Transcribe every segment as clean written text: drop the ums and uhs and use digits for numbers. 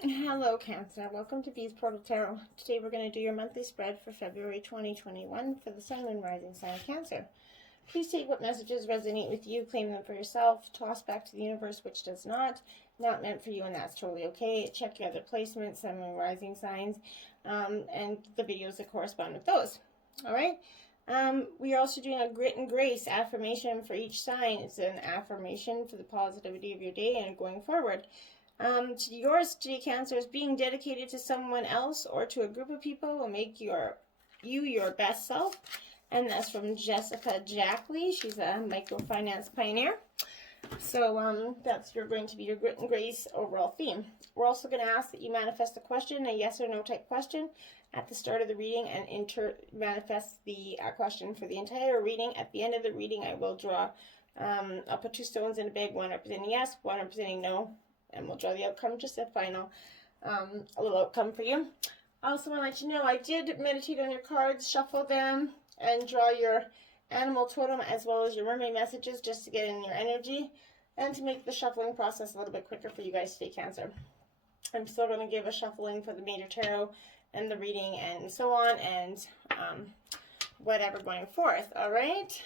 Hello Cancer, welcome to V's Portal Tarot. Today we're going to do your monthly spread for February 2021 for the Sun and Rising sign of Cancer. Please take what messages resonate with you, claim them for yourself, toss back to the universe which does not meant for you, and that's totally okay. Check your other placements, Sun and Rising signs, and the videos that correspond with those. Alright, we are also doing a grit and grace affirmation for each sign. It's an affirmation for the positivity of your day and going forward. To yours today, Cancer, is being dedicated to someone else or to a group of people will make you your best self. And that's from Jessica Jackley. She's a microfinance pioneer. So that's going to be your grit and grace overall theme. We're also going to ask that you manifest a question, a yes or no type question, at the start of the reading, and manifest the question for the entire reading. At the end of the reading, I will draw. I'll put two stones in a bag, one representing yes, one representing no. And we'll draw the outcome, just a final, a little outcome for you. I also want to let you know I did meditate on your cards, shuffle them, and draw your animal totem as well as your mermaid messages just to get in your energy and to make the shuffling process a little bit quicker for you guys today, Cancer. I'm still going to give a shuffling for the Major Tarot and the reading and so on and whatever going forth, all right?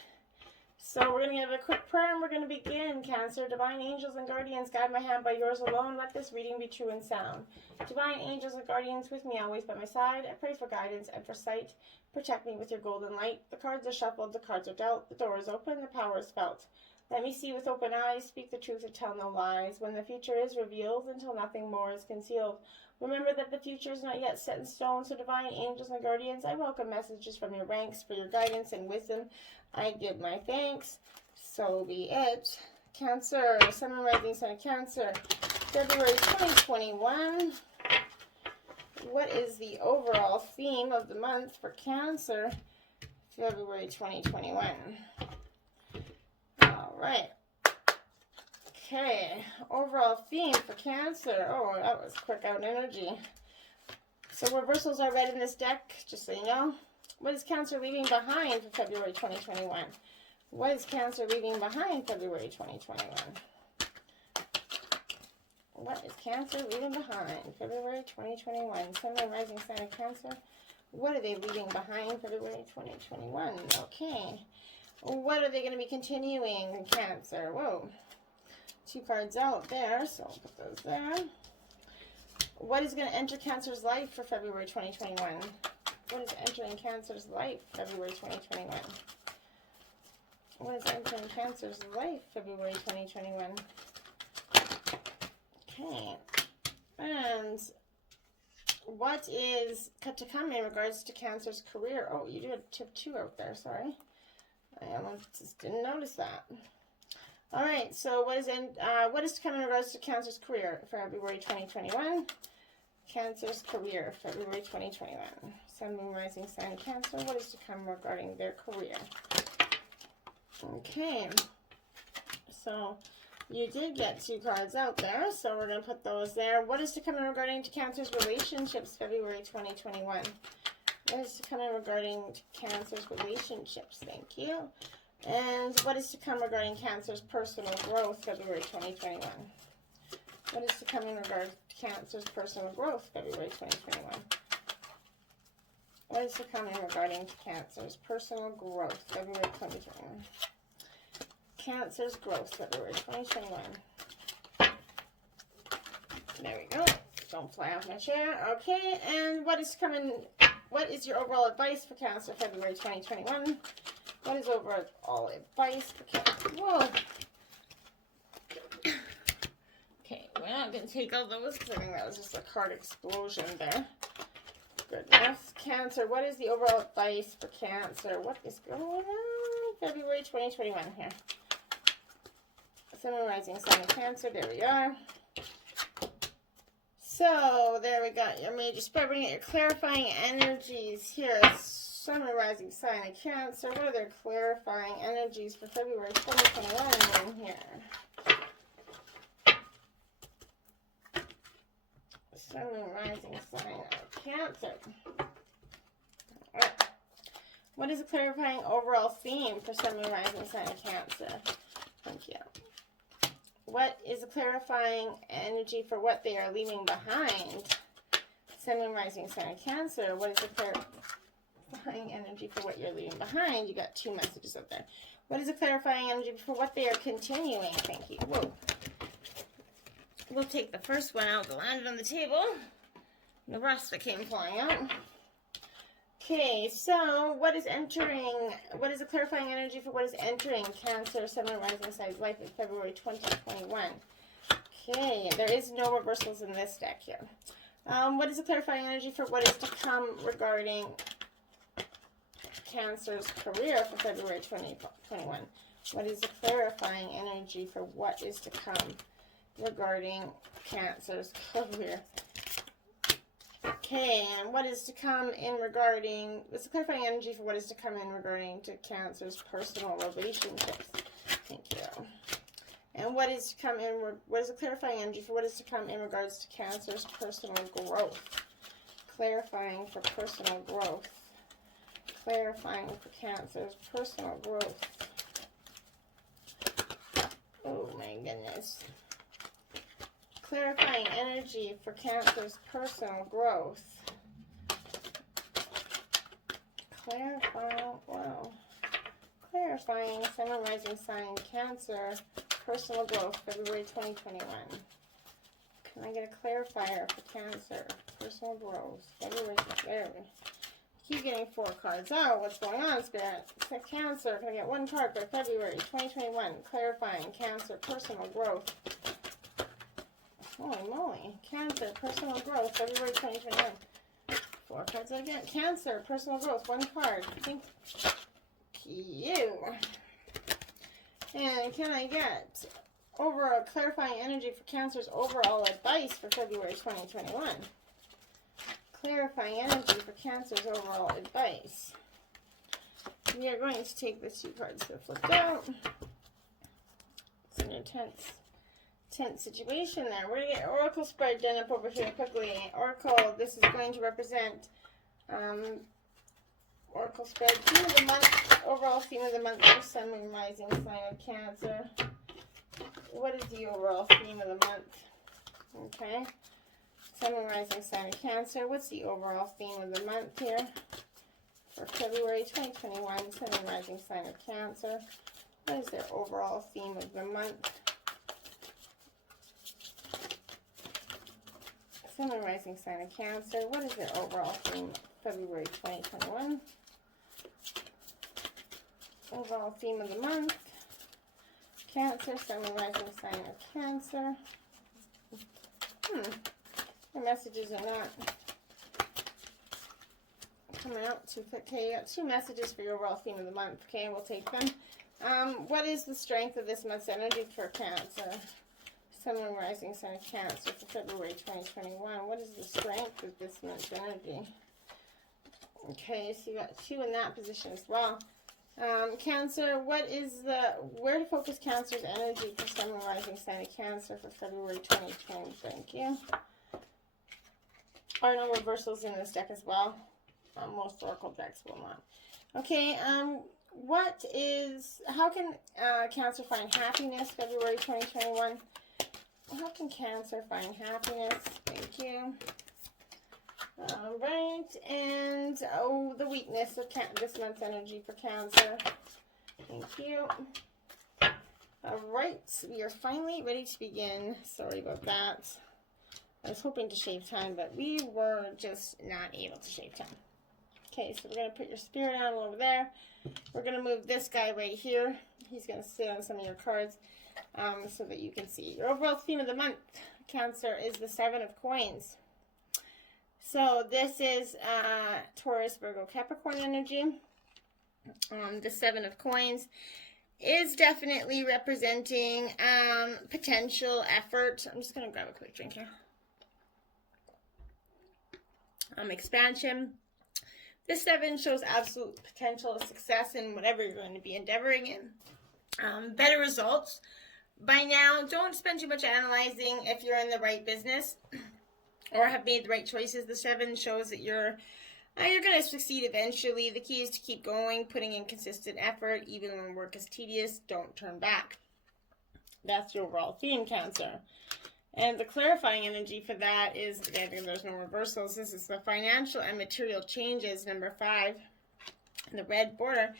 So we're going to give a quick prayer and we're going to begin, Cancer. Divine angels and guardians, guide my hand by yours alone. Let this reading be true and sound. Divine angels and guardians with me, always by my side. I pray for guidance and for sight. Protect me with your golden light. The cards are shuffled, the cards are dealt. The door is open, the power is felt. Let me see with open eyes, speak the truth and tell no lies. When the future is revealed, until nothing more is concealed. Remember that the future is not yet set in stone, so divine angels and guardians, I welcome messages from your ranks for your guidance and wisdom. I give my thanks. So be it. Cancer, Sun and Rising sign of Cancer, February 2021. What is the overall theme of the month for Cancer, February 2021? All right. Okay, overall theme for Cancer. Oh, that was quick out energy. So reversals are read in this deck, just so you know. What is Cancer leaving behind for February 2021? What is Cancer leaving behind February 2021? What is Cancer leaving behind February 2021? Sun and Rising sign of Cancer. What are they leaving behind February 2021? Okay. What are they going to be continuing, Cancer? Whoa. Two cards out there, so I'll put those there. What is going to enter Cancer's life for February 2021? What is entering Cancer's life February 2021? What is entering Cancer's life February 2021? Okay. And what is to come in regards to Cancer's career? Oh, you did tip 2 out there, sorry. I just didn't notice that. All right, so what is to come in regards to Cancer's career for February 2021? Cancer's career, February 2021. Sun, Moon, Rising sign Cancer. What is to come regarding their career? Okay, so you did get 2 cards out there, so we're going to put those there. What is to come in regarding to Cancer's relationships, February 2021? What is to come in regarding Cancer's relationships? Thank you. And what is to come regarding Cancer's personal growth, February 2021? What is to come in regard to Cancer's personal growth, February 2021? What is to come in regarding to Cancer's personal growth, February 2021? Cancer's growth, February 2021. There we go. Don't fly off my chair. Okay, and what is coming? What is your overall advice for Cancer, February 2021? What is overall advice for Cancer? Whoa. Okay, we're not going to take all those because I think that was just a card explosion there. Goodness. Cancer, what is the overall advice for Cancer? What is going on? February 2021 here. Sun and Rising sign of Cancer. There we are. So, there we got your major spread. Bring out your clarifying energies here. Sun and Rising sign of Cancer. What are their clarifying energies for February 2021 in here? Sun and Rising sign of Cancer. Alright. What is the clarifying overall theme for Sun and Rising sign of Cancer? Thank you. What is the clarifying energy for what they are leaving behind? Sun, Moon, Rising Sign of Cancer. What is the clarifying energy for what you're leaving behind? You got 2 messages up there. What is the clarifying energy for what they are continuing? Thank you. Whoa. We'll take the first one out that landed on the table. The rest that came flying out. Okay, so what is the clarifying energy for what is entering Cancer, Sun, Moon, Rising Sign life in February 2021? Okay, there is no reversals in this deck here. What is the clarifying energy for what is to come regarding Cancer's career for February 2021? What is the clarifying energy for what is to come regarding Cancer's career? Okay, and what is to come in regarding, what's the clarifying energy for what is to come in regarding to Cancer's personal relationships? Thank you. And what is to come in, what is the clarifying energy for what is to come in regards to Cancer's personal growth? Clarifying for personal growth. Clarifying for Cancer's personal growth. Oh my goodness. Clarifying energy for Cancer's personal growth. Clarifying Sun, Moon, Rising Sign Cancer personal growth February 2021. Can I get a clarifier for Cancer personal growth February? There we go. Keep getting 4 cards. Oh, what's going on, Spirit? Cancer. Can I get 1 card for February 2021? Clarifying Cancer personal growth. Holy moly. Cancer, personal growth, February 2021. 4 cards again. Cancer, personal growth, 1 card. Thank you. And can I get overall clarifying energy for Cancer's overall advice for February 2021? Clarifying energy for Cancer's overall advice. We are going to take the 2 cards that flipped out. It's an intense situation there. We're going to get Oracle spread done up over here quickly. Oracle, this is going to represent Oracle spread theme of the month, overall theme of the month for Sun, Moon, Rising Sign of Cancer. What is the overall theme of the month? Okay. Sun, Moon, Rising Sign of Cancer. What's the overall theme of the month here for February 2021? Sun, Moon, Rising Sign of Cancer. What is their overall theme of the month? Sun, Moon, Rising Sign of Cancer. What is their overall theme February 2021? Overall theme of the month. Cancer, Sun, Moon, Rising Sign of Cancer. The messages are not coming out too quick. Okay, you got 2 messages for your overall theme of the month. Okay, we'll take them. What is the strength of this month's energy for Cancer? Sun, Moon, Rising Sign of Cancer for February 2021. What is the strength of this month's energy? Okay, so you got 2 in that position as well. Cancer, where to focus Cancer's energy for Sun, Moon, Rising Sign of Cancer for February 2020? Thank you. Are no reversals in this deck as well. Most Oracle decks will not. Okay, how can Cancer find happiness February 2021? How can Cancer find happiness? Thank you. All right, and the weakness of this month's energy for Cancer. Thank you. All right, we are finally ready to begin. Sorry about that. I was hoping to shave time, but we were just not able to shave time. Okay, so we're going to put your spirit animal over there. We're going to move this guy right here. He's going to sit on some of your cards so that you can see. Your overall theme of the month, Cancer, is the 7 of Coins. So this is Taurus, Virgo, Capricorn energy. The 7 of Coins is definitely representing potential effort. I'm just going to grab a quick drink here. Expansion. This 7 shows absolute potential success in whatever you're going to be endeavoring in. Better results. By now, don't spend too much analyzing if you're in the right business or have made the right choices. The 7 shows that you're going to succeed eventually. The key is to keep going, putting in consistent effort. Even when work is tedious, don't turn back. That's your overall theme, Cancer. And the clarifying energy for that is, again, there's no reversals. This is the financial and material changes, number 5, the red border.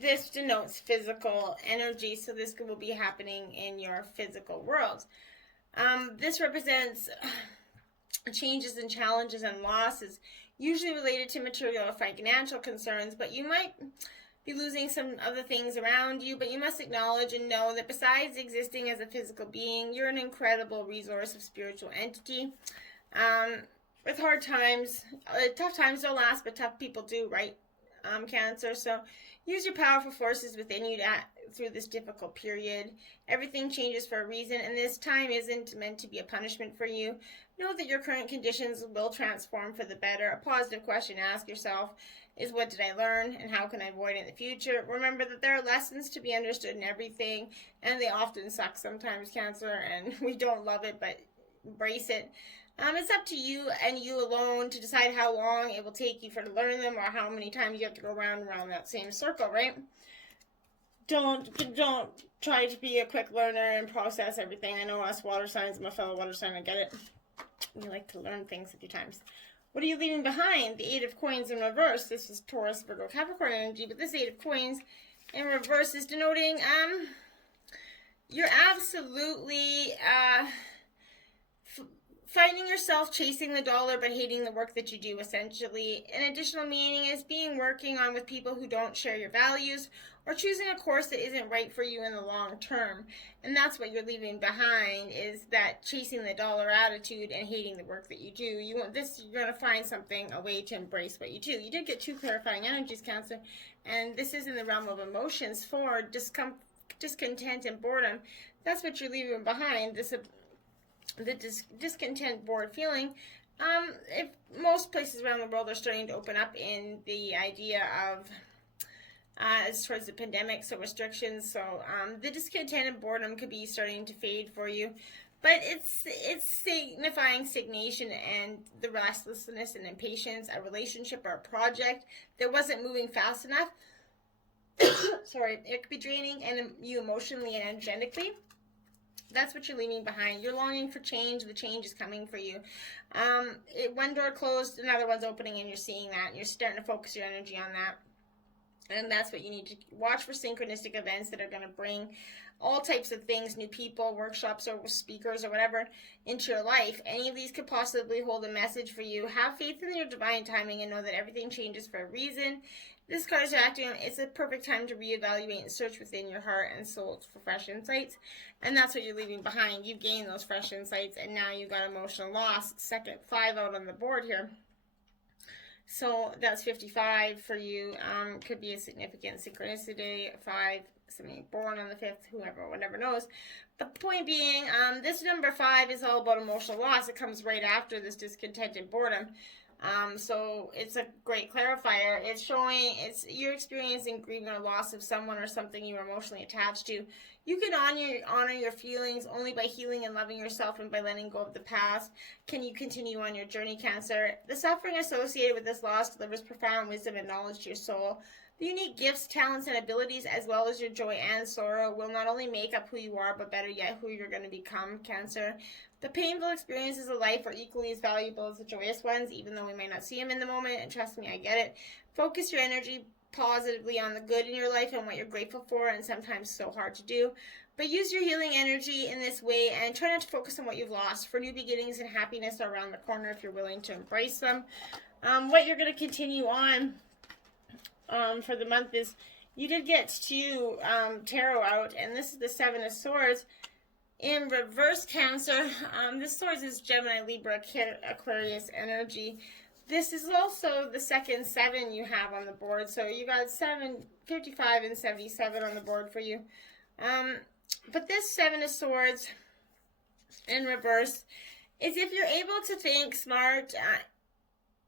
This denotes physical energy, so this will be happening in your physical world. This represents changes and challenges and losses, usually related to material or financial concerns, but you might be losing some other things around you, but you must acknowledge and know that besides existing as a physical being, you're an incredible resource of spiritual entity. With hard times, tough times don't last, but tough people do, right, Cancer? So use your powerful forces within you through this difficult period. Everything changes for a reason, and this time isn't meant to be a punishment for you. Know that your current conditions will transform for the better. A positive question to ask yourself is, what did I learn, and how can I avoid it in the future? Remember that there are lessons to be understood in everything, and they often suck sometimes, Cancer, and we don't love it, but embrace it. It's up to you and you alone to decide how long it will take you to learn them, or how many times you have to go round and round that same circle, right? Don't try to be a quick learner and process everything. I know us water signs, I'm a fellow water sign, I get it. You like to learn things a few times. What are you leaving behind? The 8 of Coins in reverse. This is Taurus, Virgo, Capricorn energy, but this 8 of Coins in reverse is denoting you're absolutely finding yourself chasing the dollar but hating the work that you do, essentially. An additional meaning is working on with people who don't share your values, or choosing a course that isn't right for you in the long term. And that's what you're leaving behind, is that chasing the dollar attitude and hating the work that you do. You're going to find something, a way to embrace what you do. You did get 2 clarifying energies, Cancer, and this is in the realm of emotions for discontent and boredom. That's what you're leaving behind, the discontent, bored feeling. If most places around the world are starting to open up in the idea of as towards the pandemic, so restrictions, so the discontent and boredom could be starting to fade for you, but it's signifying stagnation and the restlessness and impatience, a relationship or a project that wasn't moving fast enough. Sorry, it could be draining and you emotionally and energetically. That's what you're leaving behind. You're longing for change. The change is coming for you. One door closed, another one's opening, and you're seeing that, and you're starting to focus your energy on that. And that's what you need to watch for, synchronistic events that are going to bring all types of things, new people, workshops, or speakers, or whatever, into your life. Any of these could possibly hold a message for you. Have faith in your divine timing and know that everything changes for a reason. This card is acting on, it's a perfect time to reevaluate and search within your heart and soul for fresh insights. And that's what you're leaving behind. You've gained those fresh insights, and now you've got emotional loss. Second 5 out on the board here. So that's 55 for you. Could be a significant synchronicity. 5, somebody born on the 5th, whoever, whatever knows. The point being, this number 5 is all about emotional loss. It comes right after this discontent and boredom. So it's a great clarifier. It's showing you're experiencing grieving or loss of someone or something you are emotionally attached to. You can honor your feelings only by healing and loving yourself, and by letting go of the past can you continue on your journey, Cancer. The suffering associated with this loss delivers profound wisdom and knowledge to your soul. The unique gifts, talents, and abilities, as well as your joy and sorrow, will not only make up who you are, but better yet, who you're going to become, Cancer. The painful experiences of life are equally as valuable as the joyous ones, even though we may not see them in the moment, and trust me, I get it. Focus your energy positively on the good in your life and what you're grateful for, and sometimes so hard to do. But use your healing energy in this way, and try not to focus on what you've lost, for new beginnings and happiness are around the corner if you're willing to embrace them. What you're going to continue on for the month is, you did get 2 tarot out, and this is the 7 of Swords. In reverse, Cancer, this Swords is Gemini, Libra, Aquarius energy. This is also the second 7 you have on the board. So you got 55 and 77 on the board for you. But this 7 of Swords in reverse is, if you're able to think smart,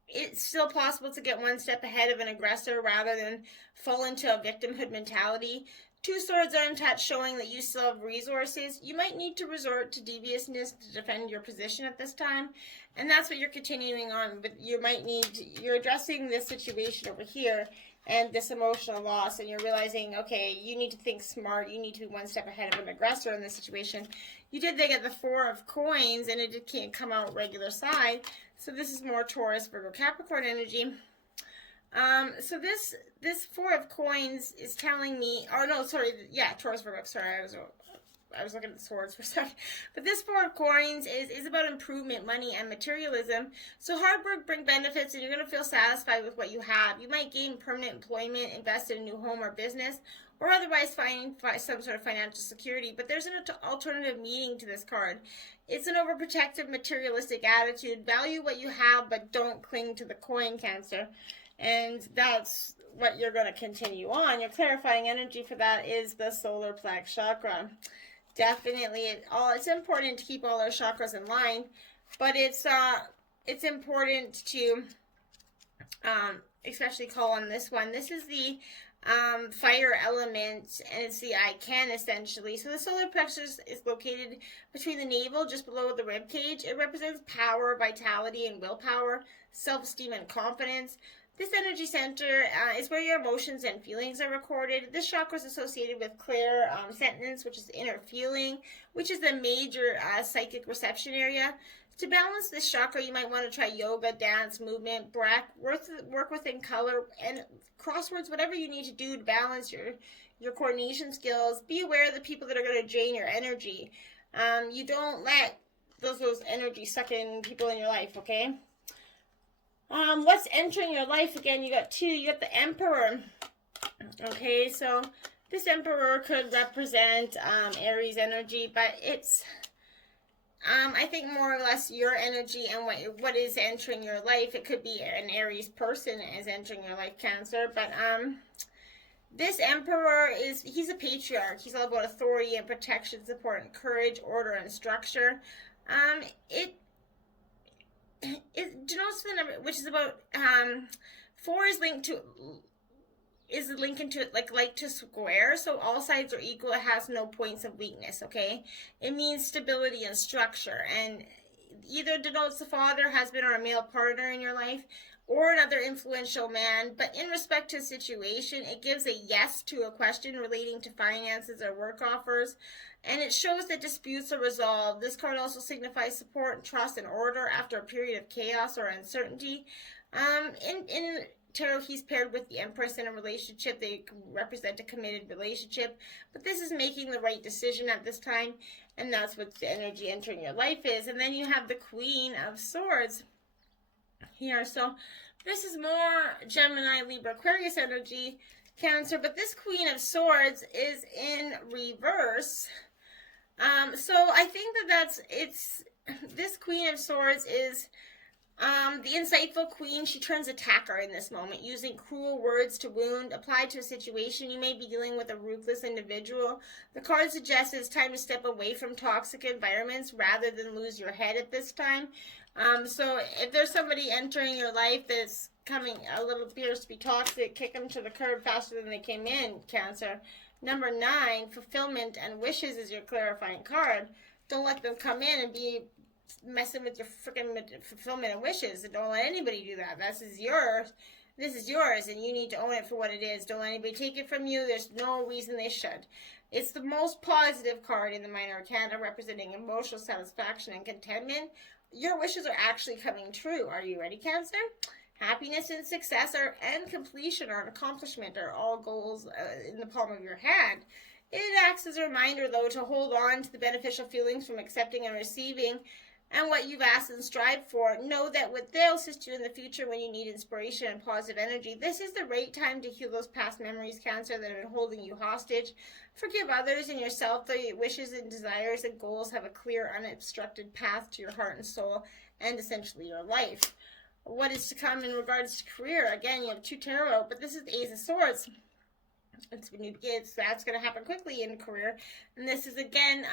it's still possible to get one step ahead of an aggressor rather than fall into a victimhood mentality. Two swords are untouched, showing that you still have resources. You might need to resort to deviousness to defend your position at this time, and that's what you're continuing on. But you're addressing this situation over here and this emotional loss, and you're realizing, okay, you need to think smart. You need to be one step ahead of an aggressor in this situation. You did get the Four of Coins, and it can't come out regular side. So this is more Taurus, Virgo, Capricorn energy. So this Four of Coins is telling me, oh no, sorry, yeah, Taurus, Virgo, sorry, I was looking at the swords for a second. But this Four of Coins is about improvement, money, and materialism. So hard work brings benefits, and you're going to feel satisfied with what you have. You might gain permanent employment, invest in a new home or business, or otherwise find some sort of financial security. But there's an alternative meaning to this card. It's an overprotective, materialistic attitude. Value what you have, but don't cling to the coin, Cancer. And that's what you're going to continue on. Your clarifying energy for that is the solar plex chakra. Definitely, it's important to keep all our chakras in line, but it's important to especially call on this one. This is the fire element, and it's the I can, essentially. So the solar plexus is located between the navel, just below the rib cage. It represents power, vitality, and willpower, self-esteem, and confidence. This energy center is where your emotions and feelings are recorded. This chakra is associated with clair sentence, which is inner feeling, which is the major psychic reception area. To balance this chakra, you might want to try yoga, dance, movement, breath, work within color, and crosswords, whatever you need to do to balance your coordination skills. Be aware of the people that are going to drain your energy. You don't let those energy suck in people in your life, okay? What's entering your life again? You got two. You got the Emperor. Okay, so this Emperor could represent Aries energy, but it's I think more or less your energy and what is entering your life. It could be an Aries person is entering your life, Cancer, but this Emperor he's a patriarch. He's all about authority and protection, support and courage, order and structure. It denotes the number, which is about 4 is linked into it like to square, so all sides are equal. It has no points of weakness. Okay, it means stability and structure, and either denotes the father, husband, or a male partner in your life, or another influential man. But in respect to a situation, it gives a yes to a question relating to finances or work offers, and it shows that disputes are resolved. This card also signifies support, trust, and order after a period of chaos or uncertainty. In tarot, he's paired with the Empress in a relationship. They represent a committed relationship, but this is making the right decision at this time, and that's what the energy entering your life is. And then you have the Queen of Swords here. So this is more Gemini, Libra, Aquarius energy, Cancer, but this Queen of Swords is in reverse. So I think this Queen of Swords is the insightful queen. She turns attacker in this moment, using cruel words to wound. Applied to a situation, you may be dealing with a ruthless individual. The card suggests it's time to step away from toxic environments rather than lose your head at this time. So if there's somebody entering your life that's coming a little appears to be toxic, kick them to the curb faster than they came in, Cancer. Number 9, fulfillment and wishes is your clarifying card. Don't let them come in and be messing with your freaking fulfillment and wishes. Don't let anybody do that. This is yours. This is yours, and you need to own it for what it is. Don't let anybody take it from you. There's no reason they should. It's the most positive card in the Minor Arcana, representing emotional satisfaction and contentment. Your wishes are actually coming true. Are you ready, Cancer? Happiness and success and completion or accomplishment are all goals in the palm of your hand. It acts as a reminder, though, to hold on to the beneficial feelings from accepting and receiving and what you've asked and strived for. Know that they'll assist you in the future when you need inspiration and positive energy. This is the right time to heal those past memories, Cancer, that have been holding you hostage. Forgive others and yourself. The wishes and desires and goals have a clear, unobstructed path to your heart and soul and essentially your life. What is to come in regards to career? Again, you have 2 tarot, but this is the Ace of Swords. It's when you get, that's going to happen quickly in career. And this is, again,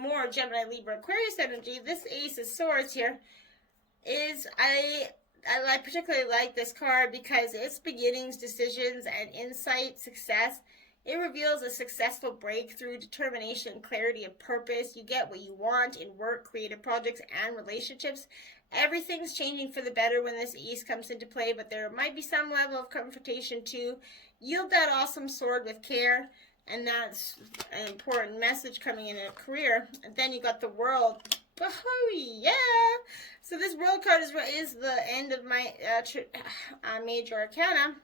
more Gemini, Libra, Aquarius energy. This Ace of Swords here is, I particularly like this card because it's beginnings, decisions, and insight, success. It reveals a successful breakthrough, determination, clarity of purpose. You get what you want in work, creative projects, and relationships. Everything's changing for the better when this East comes into play, but there might be some level of confrontation too. Yield that awesome sword with care, and that's an important message coming in a career. And then you got the World. Oh yeah! So this World card is the end of my major arcana.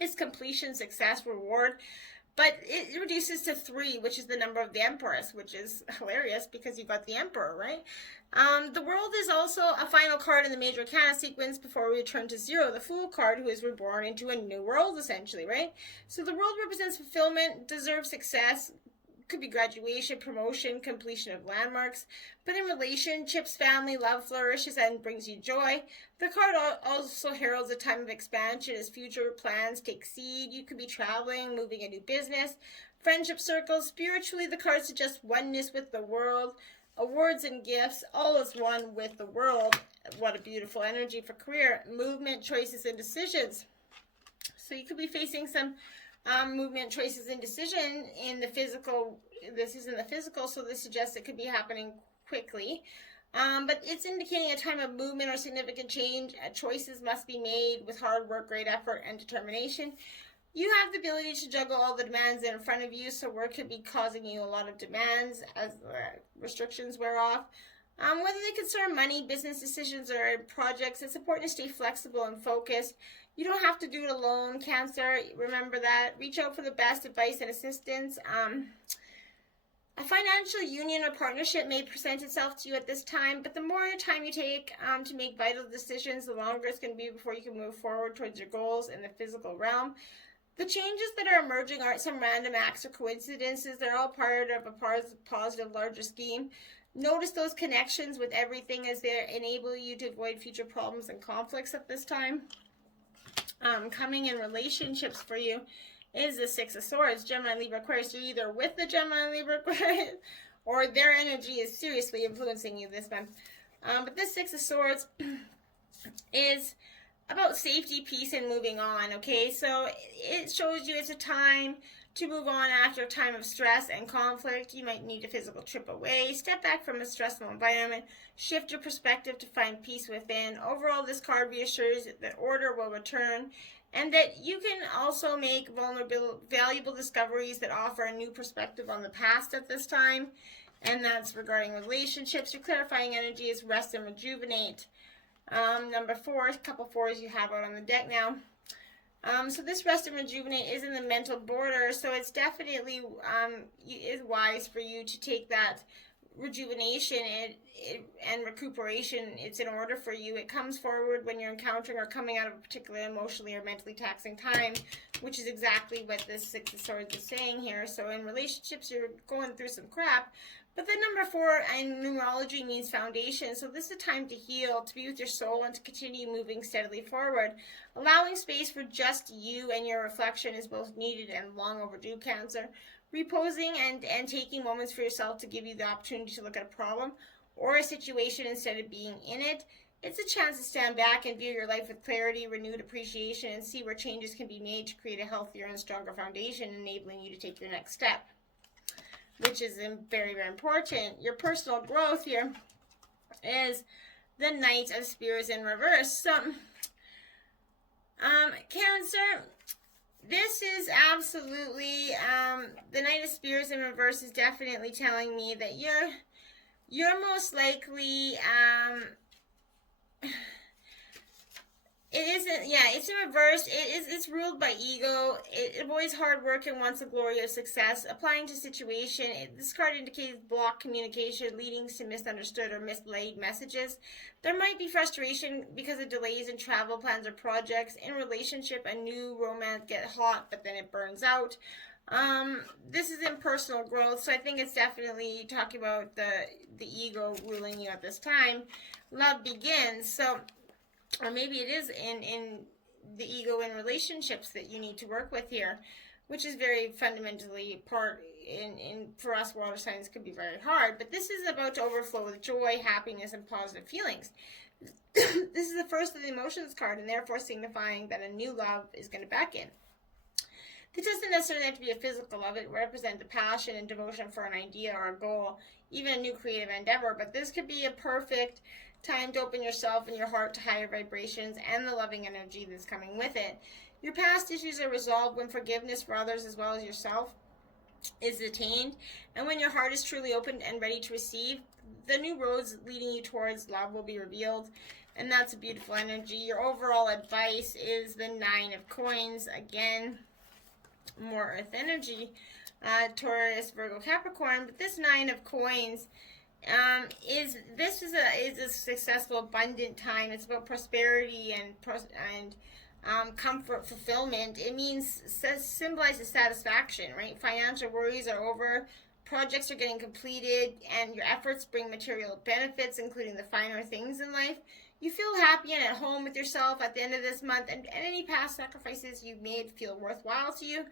It's completion, success, reward. But it reduces to 3, which is the number of the Empress, which is hilarious because you've got the Emperor, right? The World is also a final card in the major arcana sequence before we return to 0, the Fool card, who is reborn into a new world, essentially, right? So the World represents fulfillment, deserved success, could be graduation, promotion, completion of landmarks. But in relationships, family, love flourishes and brings you joy. The card also heralds a time of expansion as future plans take seed. You could be traveling, moving a new business. Friendship circles. Spiritually, the card suggests oneness with the world. Awards and gifts, all is one with the world. What a beautiful energy for career. Movement, choices, and decisions. So you could be facing some movement, choices, and decision in the physical. This is in the physical, so this suggests it could be happening quickly. But it's indicating a time of movement or significant change. Choices must be made with hard work, great effort, and determination. You have the ability to juggle all the demands in front of you, so work could be causing you a lot of demands as restrictions wear off. Whether they concern money, business decisions, or projects, it's important to stay flexible and focused. You don't have to do it alone, Cancer. Remember that. Reach out for the best advice and assistance. A financial union or partnership may present itself to you at this time, but the more time you take to make vital decisions, the longer it's going to be before you can move forward towards your goals in the physical realm. The changes that are emerging aren't some random acts or coincidences. They're all part of a positive, larger scheme. Notice those connections with everything as they enable you to avoid future problems and conflicts at this time. Coming in relationships for you is the Six of Swords, Gemini, Libra, Aquarius. You're either with the Gemini, Libra, Aquarius, or their energy is seriously influencing you this month. But this Six of Swords is about safety, peace, and moving on, okay? So it shows you it's a time to move on after a time of stress and conflict. You might need a physical trip away. Step back from a stressful environment. Shift your perspective to find peace within. Overall, this card reassures that order will return and that you can also make valuable discoveries that offer a new perspective on the past at this time. And that's regarding relationships. Your clarifying energy is rest and rejuvenate. Number 4, a couple 4s you have out on the deck now. So this rest and rejuvenate is in the mental border, so it's definitely is wise for you to take that rejuvenation and recuperation. It's in order for you. It comes forward when you're encountering or coming out of a particularly emotionally or mentally taxing time, which is exactly what this Six of Swords is saying here. So in relationships, you're going through some crap. But the number 4 in numerology means foundation. So this is a time to heal, to be with your soul, and to continue moving steadily forward. Allowing space for just you and your reflection is both needed and long overdue, Cancer. Reposing and taking moments for yourself to give you the opportunity to look at a problem or a situation instead of being in it. It's a chance to stand back and view your life with clarity, renewed appreciation, and see where changes can be made to create a healthier and stronger foundation, enabling you to take your next step, which is very, very important. Your personal growth here is the Knight of Spears in reverse. So, Cancer, this is absolutely, the Knight of Spears in reverse is definitely telling me that you're most likely, it's in reverse. It's ruled by ego. It avoids hard work and wants the glory of success. Applying to situation, this card indicates blocked communication, leading to misunderstood or mislaid messages. There might be frustration because of delays in travel plans or projects. In relationship, a new romance gets hot, but then it burns out. This is in personal growth, so I think it's definitely talking about the ego ruling you at this time. Love begins. So, or maybe it is in the ego in relationships that you need to work with here, which is very fundamentally part in for us water signs could be very hard. But this is about to overflow with joy, happiness, and positive feelings. This is the first of the emotions card, and therefore signifying that a new love is going to beckon. It doesn't necessarily have to be a physical love. It represents the passion and devotion for an idea or a goal, even a new creative endeavor. But this could be a perfect time to open yourself and your heart to higher vibrations and the loving energy that's coming with it. Your past issues are resolved when forgiveness for others as well as yourself is attained, and when your heart is truly open and ready to receive, the new roads leading you towards love will be revealed, and that's a beautiful energy. Your overall advice is the 9 of Coins. Again, more earth energy, Taurus, Virgo, Capricorn. But this 9 of Coins is a successful, abundant time. It's about prosperity and comfort, fulfillment. It symbolizes satisfaction, right? Financial worries are over. Projects are getting completed, and your efforts bring material benefits, including the finer things in life. You feel happy and at home with yourself at the end of this month, and any past sacrifices you've made feel worthwhile to you.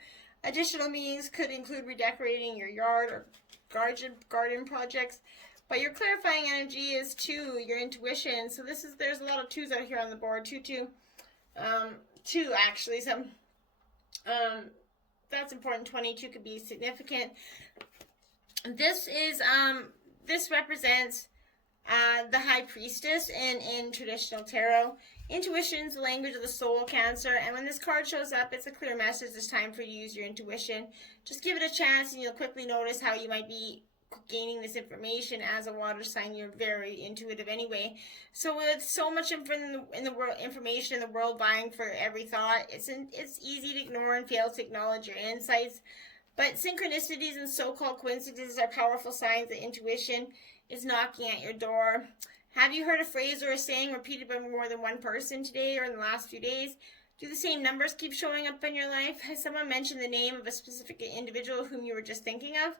Additional meetings could include redecorating your yard or garden projects. But your clarifying energy is 2, your intuition. So there's a lot of 2s out here on the board. 2 actually. So that's important. 22 could be significant. This represents the High Priestess in traditional tarot. Intuition is the language of the soul, Cancer, and when this card shows up, it's a clear message. It's time for you to use your intuition. Just give it a chance, and you'll quickly notice how you might be gaining this information. As a water sign, you're very intuitive anyway. So with so much information in the world vying for every thought, it's easy to ignore and fail to acknowledge your insights. But synchronicities and so-called coincidences are powerful signs that intuition is knocking at your door. Have you heard a phrase or a saying repeated by more than one person today or in the last few days? Do the same numbers keep showing up in your life? Has someone mentioned the name of a specific individual whom you were just thinking of?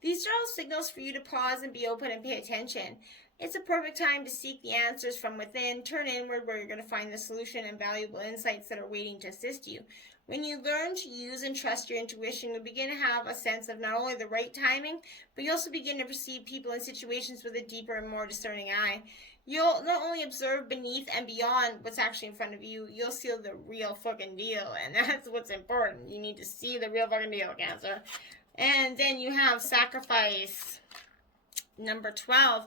These are all signals for you to pause and be open and pay attention. It's a perfect time to seek the answers from within. Turn inward where you're going to find the solution and valuable insights that are waiting to assist you. When you learn to use and trust your intuition, you'll begin to have a sense of not only the right timing, but you also begin to perceive people and situations with a deeper and more discerning eye. You'll not only observe beneath and beyond what's actually in front of you, you'll see the real fucking deal, and that's what's important. You need to see the real fucking deal, Cancer. And then you have Sacrifice, number 12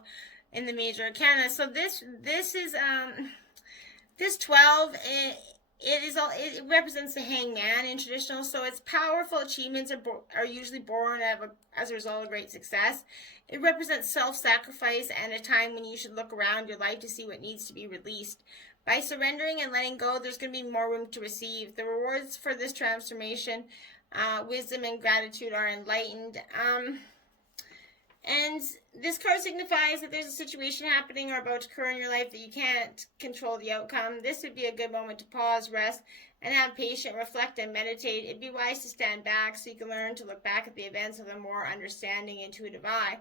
in the major arcana. So this 12, it represents the hangman in traditional. So its powerful achievements are usually born as a result of great success. It represents self-sacrifice and a time when you should look around your life to see what needs to be released. By surrendering and letting go, there's going to be more room to receive. The rewards for this transformation, wisdom and gratitude, are enlightened. And this card signifies that there's a situation happening or about to occur in your life that you can't control the outcome. This would be a good moment to pause, rest, and have patience, reflect, and meditate. It'd be wise to stand back so you can learn to look back at the events with a more understanding, intuitive eye.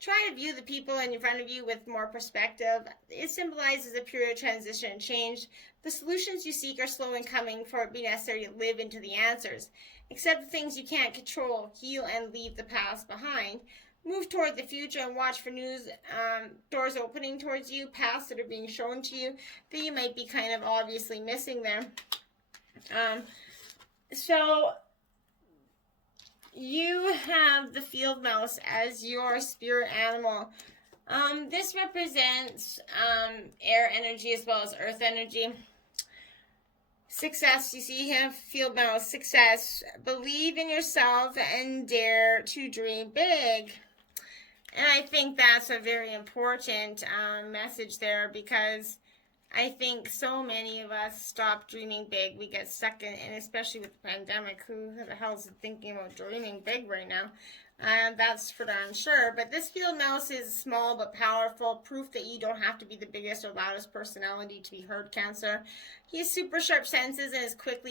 Try to view the people in front of you with more perspective. It symbolizes a period of transition and change. The solutions you seek are slow in coming, for it be necessary to live into the answers. Accept the things you can't control, heal, and leave the past behind. Move toward the future and watch for news doors opening towards you, paths that are being shown to you that you might be kind of obviously missing there. So you have the field mouse as your spirit animal. This represents air energy as well as earth energy. Success, you see here, field mouse, success. Believe in yourself and dare to dream big. And I think that's a very important message there, because I think so many of us stop dreaming big. We get stuck in, and especially with the pandemic, who the hell is thinking about dreaming big right now? That's for darn sure. But this field mouse is small but powerful, proof that you don't have to be the biggest or loudest personality to be heard, Cancer. He has super sharp senses and is quick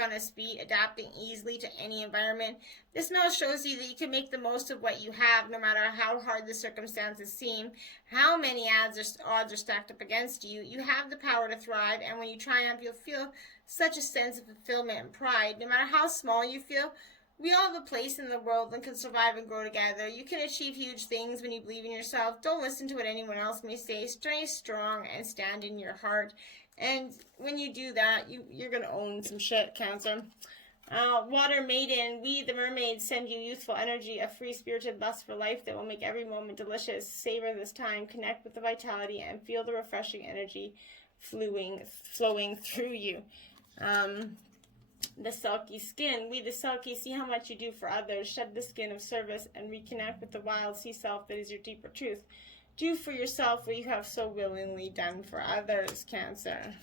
on his feet, adapting easily to any environment. This mouse shows you that you can make the most of what you have, no matter how hard the circumstances seem, how many odds are stacked up against you. You have the power to thrive, and when you triumph, you'll feel such a sense of fulfillment and pride. No matter how small you feel, we all have a place in the world and can survive and grow together. You can achieve huge things when you believe in yourself. Don't listen to what anyone else may say. Stay strong and stand in your heart. And when you do that, you're going to own some shit, Cancer. Water maiden, we the mermaids send you youthful energy, a free-spirited lust for life that will make every moment delicious. Savor this time, connect with the vitality, and feel the refreshing energy flowing through you. The silky skin, we the silky, see how much you do for others. Shed the skin of service and reconnect with the wild sea self that is your deeper truth. Do for yourself what you have so willingly done for others, Cancer.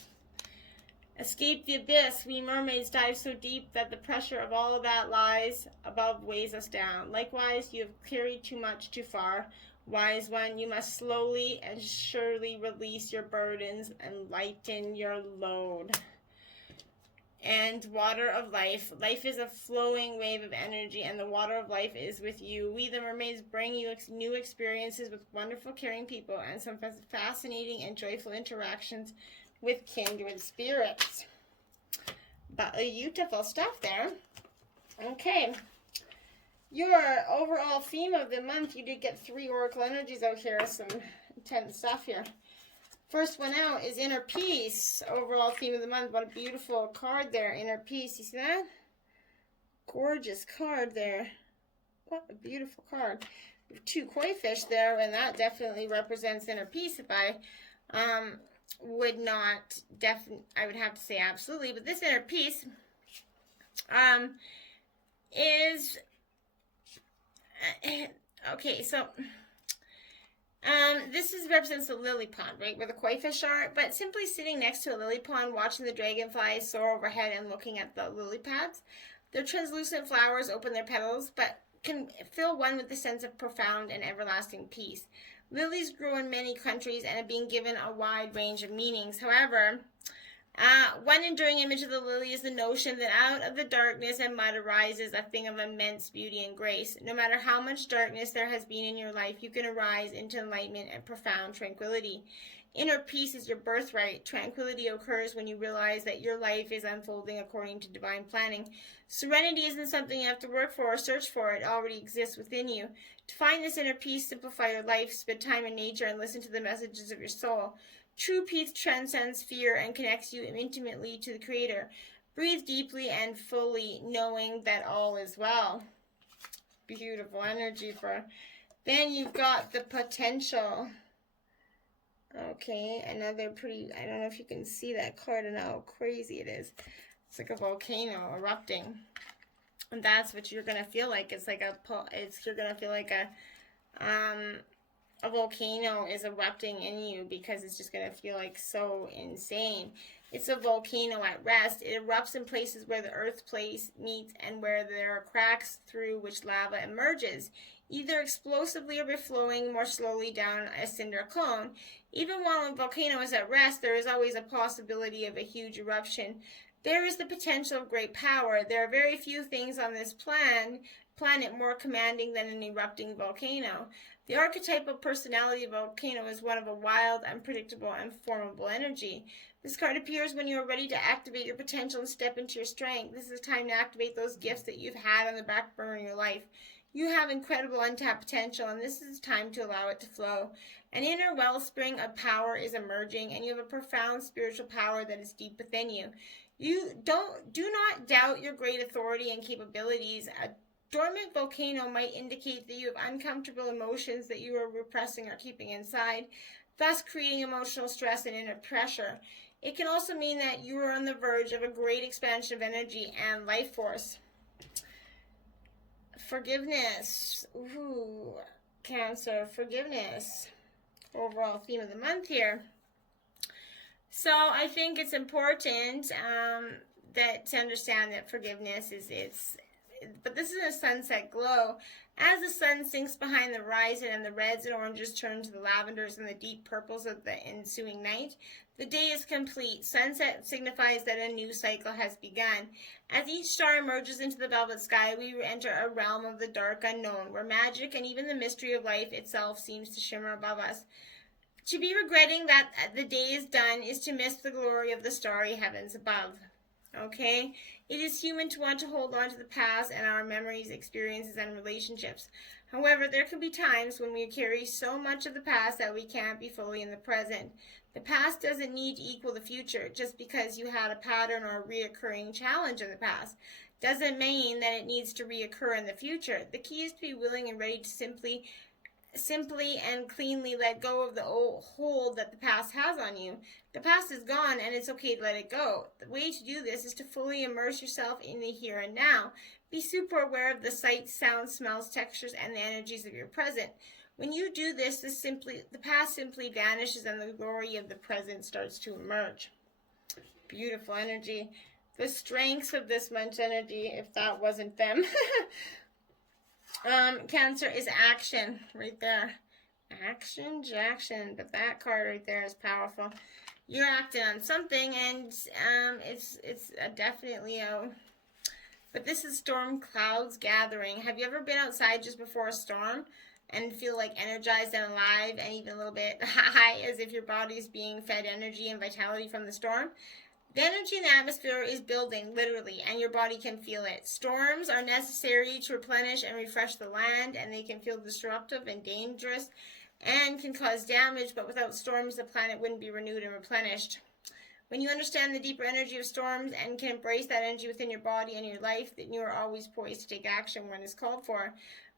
Escape the abyss. We mermaids dive so deep that the pressure of all that lies above weighs us down. Likewise, you have carried too much too far. Wise one, you must slowly and surely release your burdens and lighten your load. And water of life. Life is a flowing wave of energy, and the water of life is with you. We, the mermaids, bring you new experiences with wonderful, caring people and some fascinating and joyful interactions with kindred spirits. But beautiful stuff there. Okay. Your overall theme of the month, you did get 3 oracle energies out here. Some intense stuff here. First one out is Inner Peace. Overall theme of the month. What a beautiful card there. Inner Peace. You see that? Gorgeous card there. What a beautiful card. 2 koi fish there, and that definitely represents inner peace. If I would not I would have to say absolutely, but this inner peace is okay. So this represents the lily pond, right, where the koi fish are, but simply sitting next to a lily pond, watching the dragonflies soar overhead and looking at the lily pads. Their translucent flowers open their petals, but can fill one with the sense of profound and everlasting peace. Lilies grow in many countries and are being given a wide range of meanings. However, one enduring image of the lily is the notion that out of the darkness and mud arises a thing of immense beauty and grace. No matter how much darkness there has been in your life, you can arise into enlightenment and profound tranquility. Inner peace is your birthright. Tranquility occurs when you realize that your life is unfolding according to divine planning. Serenity isn't something you have to work for or search for. It already exists within you. To find this inner peace, simplify your life, spend time in nature, and listen to the messages of your soul. True peace transcends fear and connects you intimately to the Creator. Breathe deeply and fully, knowing that all is well. Beautiful energy for... Then you've got the potential. Okay, another pretty... I don't know if you can see that card and how crazy it is. It's like a volcano erupting. And that's what you're going to feel like. It's like you're going to feel like a volcano is erupting in you, because it's just going to feel like so insane. It's a volcano at rest. It erupts in places where the earth plate meets and where there are cracks through which lava emerges, either explosively or by flowing more slowly down a cinder cone. Even while a volcano is at rest, there is always a possibility of a huge eruption. There is the potential of great power. There are very few things on this planet more commanding than an erupting volcano. The archetypal personality of a volcano is one of a wild, unpredictable, and formidable energy. This card appears when you are ready to activate your potential and step into your strength. This is time to activate those gifts that you've had on the back burner in your life. You have incredible untapped potential, and this is time to allow it to flow. An inner wellspring of power is emerging, and you have a profound spiritual power that is deep within you. You do not doubt your great authority and capabilities. A dormant volcano might indicate that you have uncomfortable emotions that you are repressing or keeping inside, thus creating emotional stress and inner pressure. It can also mean that you are on the verge of a great expansion of energy and life force. Forgiveness. Ooh, Cancer, forgiveness. Overall theme of the month here. So I think it's important that to understand that forgiveness but this is a sunset glow. As the sun sinks behind the horizon and the reds and oranges turn to the lavenders and the deep purples of the ensuing night, the day is complete. Sunset signifies that a new cycle has begun. As each star emerges into the velvet sky, we enter a realm of the dark unknown, where magic and even the mystery of life itself seems to shimmer above us. To be regretting that the day is done is to miss the glory of the starry heavens above. Okay? It is human to want to hold on to the past and our memories, experiences, and relationships. However, there can be times when we carry so much of the past that we can't be fully in the present. The past doesn't need to equal the future just because you had a pattern or a reoccurring challenge in the past. doesn't mean that it needs to reoccur in the future. The key is to be willing and ready to simply and cleanly let go of the old hold that the past has on you. The past is gone and it's okay to let it go. The way to do this is to fully immerse yourself in the here and now. Be super aware of the sights, sounds, smells, textures, and the energies of your present. When you do this, the past simply vanishes and the glory of the present starts to emerge. Beautiful energy. The strengths of this month's energy, if that wasn't them. Cancer is action right there. Action, Jackson. But that card right there is powerful. You're acting on something, and it's definitely a. But this is storm clouds gathering. Have you ever been outside just before a storm and feel like energized and alive and even a little bit high, as if your body's being fed energy and vitality from the storm? The energy in the atmosphere is building, literally, and your body can feel it. Storms are necessary to replenish and refresh the land, and they can feel disruptive and dangerous and can cause damage, but without storms, the planet wouldn't be renewed and replenished. When you understand the deeper energy of storms and can embrace that energy within your body and your life, then you are always poised to take action when it's called for.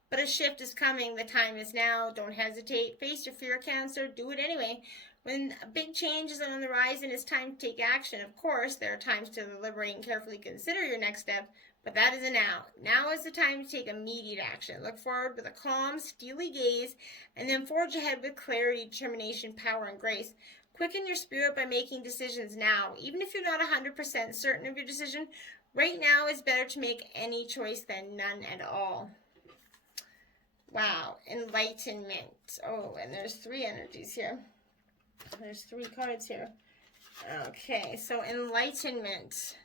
But a shift is coming. The time is now. Don't hesitate. Face your fear, Cancer. Do it anyway. When a big change is on the horizon, it's time to take action. Of course, there are times to deliberate and carefully consider your next step, but that is a now. Now is the time to take immediate action. Look forward with a calm, steely gaze, and then forge ahead with clarity, determination, power, and grace. Quicken your spirit by making decisions now. Even if you're not 100% certain of your decision, right now is better to make any choice than none at all. Wow, enlightenment. Oh, and there's 3 energies here. There's 3 cards here. Okay, so enlightenment.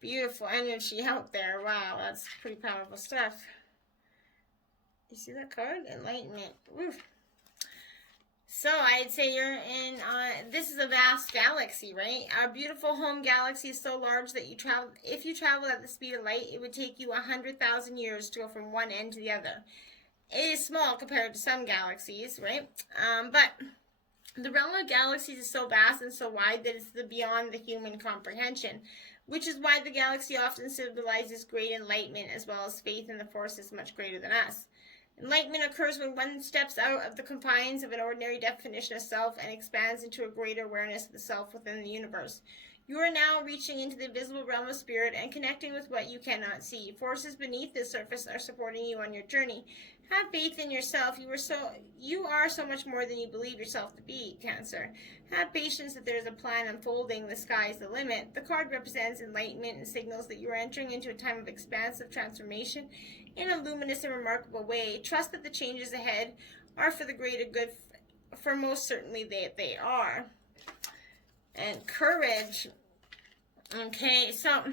Beautiful energy out there. Wow, that's pretty powerful stuff. You see that card? Enlightenment. Oof. So I'd say you're in, this is a vast galaxy, right? Our beautiful home galaxy is so large that if you travel at the speed of light, it would take you 100,000 years to go from one end to the other. It is small compared to some galaxies, right? But the realm of galaxies is so vast and so wide that it's beyond the human comprehension, which is why the galaxy often symbolizes great enlightenment as well as faith in the forces much greater than us. Enlightenment occurs when one steps out of the confines of an ordinary definition of self and expands into a greater awareness of the self within the universe. You are now reaching into the visible realm of spirit and connecting with what you cannot see. Forces beneath the surface are supporting you on your journey. Have faith in yourself. You are so much more than you believe yourself to be, Cancer. Have patience that there is a plan unfolding. The sky is the limit. The card represents enlightenment and signals that you are entering into a time of expansive transformation in a luminous and remarkable way. Trust that the changes ahead are for the greater good, for most certainly they are. And courage. Okay, so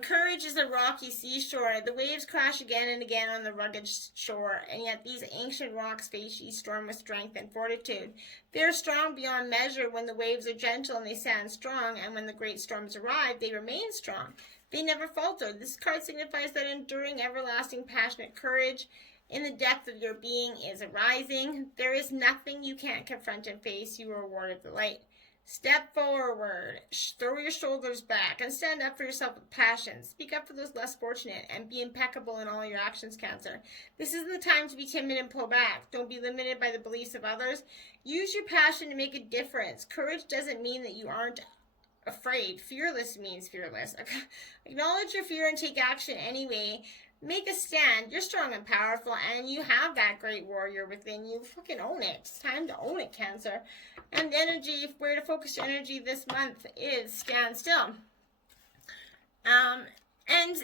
courage is a rocky seashore. The waves crash again and again on the rugged shore, and yet these ancient rocks face each storm with strength and fortitude. They are strong beyond measure when the waves are gentle and they stand strong, and when the great storms arrive, they remain strong. They never falter. This card signifies that enduring, everlasting, passionate courage in the depth of your being is arising. There is nothing you can't confront and face. You are awarded the light. Step forward, throw your shoulders back, and stand up for yourself with passion. Speak up for those less fortunate, and be impeccable in all your actions, Cancer. This isn't the time to be timid and pull back. Don't be limited by the beliefs of others. Use your passion to make a difference. Courage doesn't mean that you aren't afraid. Fearless means fearless. Acknowledge your fear and take action anyway. Make a stand. You're strong and powerful, and you have that great warrior within you. Fucking own it. It's time to own it, Cancer. And energy, where to focus your energy this month is stand still. And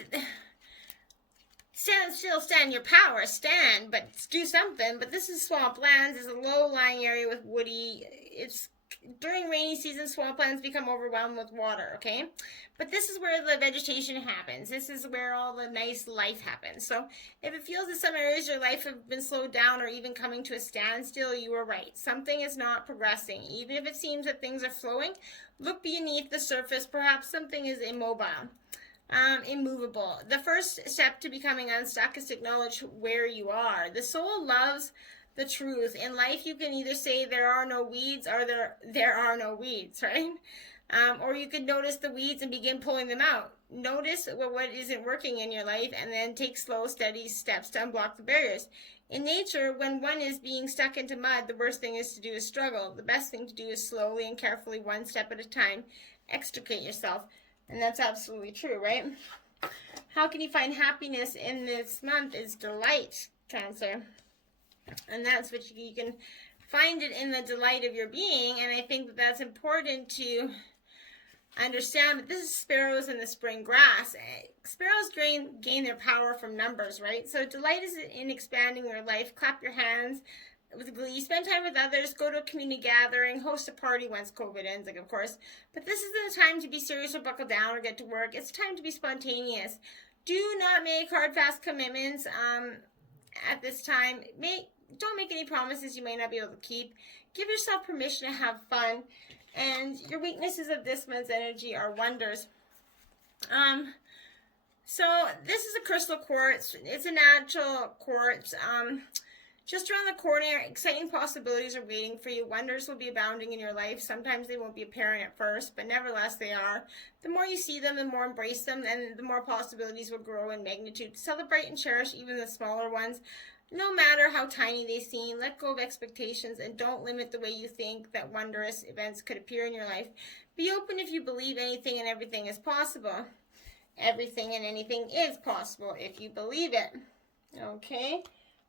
stand still, stand your power, stand, but do something. But this is swamplands. It's a low-lying area with woody. It's during rainy season, swamplands become overwhelmed with water, okay? But this is where the vegetation happens. This is where all the nice life happens. So if it feels that some areas of your life have been slowed down or even coming to a standstill, you are right. Something is not progressing. Even if it seems that things are flowing, look beneath the surface. Perhaps something is immovable. The first step to becoming unstuck is to acknowledge where you are. The soul loves the truth. In life, you can either say there are no weeds or there are no weeds, right? Or you could notice the weeds and begin pulling them out. Notice what isn't working in your life and then take slow, steady steps to unblock the barriers. In nature, when one is being stuck into mud, the worst thing is to do is struggle. The best thing to do is slowly and carefully, one step at a time, extricate yourself. And that's absolutely true, right? How can you find happiness in this month is delight, Cancer. And that's what you can find it in the delight of your being. And I think that that's important to understand. But this is sparrows in the spring grass. Sparrows gain their power from numbers, right? So delight is in expanding your life. Clap your hands with glee. Spend time with others. Go to a community gathering. Host a party once COVID ends, like, of course. But this isn't the time to be serious or buckle down or get to work. It's time to be spontaneous. Do not make hard, fast commitments at this time. Don't make any promises you may not be able to keep. Give yourself permission to have fun. And your weaknesses of this month's energy are wonders. So this is a crystal quartz. It's a natural quartz. Just around the corner, exciting possibilities are waiting for you. Wonders will be abounding in your life. Sometimes they won't be apparent at first, but nevertheless they are. The more you see them, the more embrace them, and the more possibilities will grow in magnitude. Celebrate and cherish even the smaller ones. No matter how tiny they seem, let go of expectations and don't limit the way you think that wondrous events could appear in your life. Be open if you believe anything and everything is possible. Everything and anything is possible if you believe it. Okay?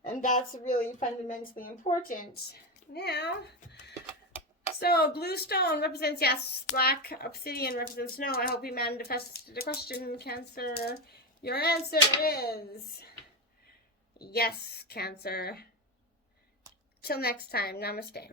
And that's really fundamentally important. Now, so blue stone represents yes, black obsidian represents no. I hope you manifested the question, Cancer. Your answer is yes, Cancer. Till next time, namaste.